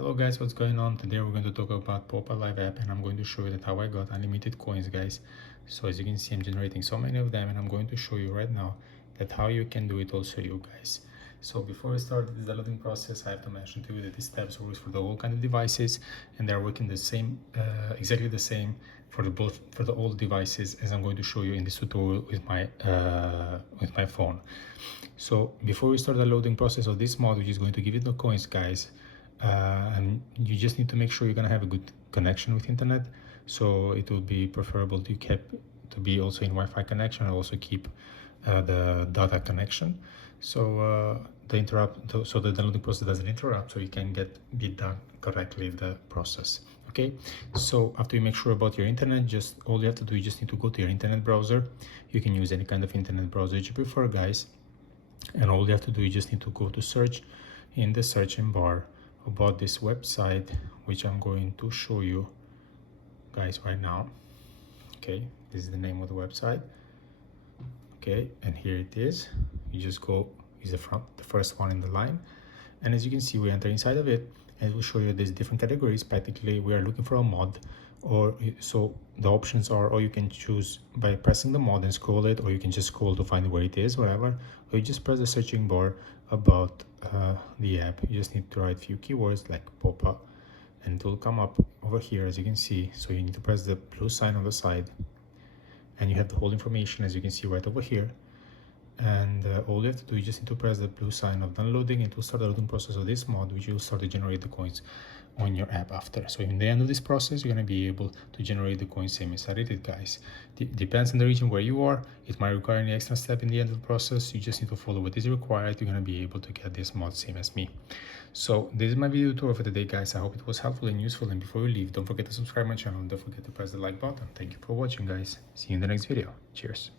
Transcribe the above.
Hello guys, what's going on? Today we're going to talk about Popa Live app, and I'm going to show you that how I got unlimited coins, guys. So as you can see, I'm generating so many of them, and I'm going to show you right now that how you can do it also, you guys. So before we start this downloading process, I have to mention to you that these tabs works for the all kind of devices, and they're working the same, exactly the same for the old devices, as I'm going to show you in this tutorial with my phone. So before we start the loading process of this mod, which is going to give you the coins, guys, and you just need to make sure you're gonna have a good connection with internet. So it would be preferable to be also in Wi-Fi connection, and also keep the data connection. So the downloading process doesn't interrupt, so you can be done correctly the process. Okay, so after you make sure about your internet, just all you have to do, you just need to go to your internet browser. You can use any kind of internet browser that you prefer, guys. And all you have to do, you just need to go to search in the searching bar about this website, which I'm going to show you guys right now. Okay, this is the name of the website. Okay, and here it is. You just go, is the first one in the line, and as you can see, we enter inside of it, and it will show you these different categories. Practically, we are looking for a mod, or so the options are, or you can choose by pressing the mod and scroll it, or you can just scroll to find where it is, whatever, or you just press the searching bar about the app. You just need to write a few keywords like Popa, and it will come up over here, as you can see. So you need to press the blue sign on the side, and you have the whole information, as you can see right over here. And all you have to do, you just need to press the blue sign of downloading. It will start the loading process of this mod, which will start to generate the coins on your app after. So in the end of this process, you're going to be able to generate the coins same as I did it, guys. Depends on the region where you are. It might require any extra step in the end of the process. You just need to follow what is required. You're going to be able to get this mod same as me. So this is my video tutorial for today, guys. I hope it was helpful and useful. And before you leave, don't forget to subscribe my channel. Don't forget to press the like button. Thank you for watching, guys. See you in the next video. Cheers.